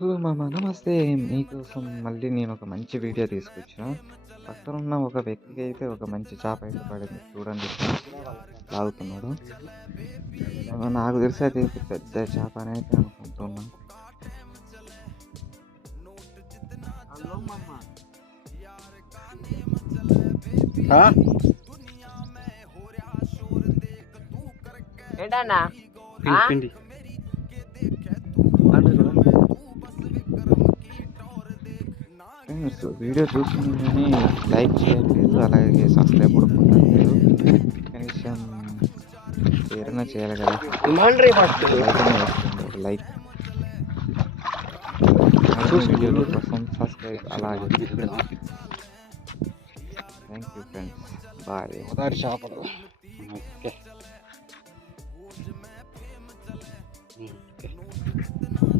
Hello మామ నమస్తే. మీకోసం మళ్ళీ నేను ఒక మంచి వీడియో తీసుకొచ్చిన. పక్కనున్న ఒక వ్యక్తికి అయితే ఒక మంచి చేప అయితే పడింది. చూడండి లాగుతున్నాడు. నాకు తెలిసి అది పెద్ద చేప అని అయితే అనుకుంటున్నా. ఏంటన్నా పిండి ఫ్రెండ్స్ వీడియో చూసింది కానీ లైక్ చేయట్లేదు, అలాగే సబ్స్క్రైబ్ కూడా కొట్టట్లేదు. కనీసం షేర్ చేయాలి కదా. లైక్ వీడియోల కోసం సబ్స్క్రైబ్ అలాగే. Thank you friends, bye. చేపలు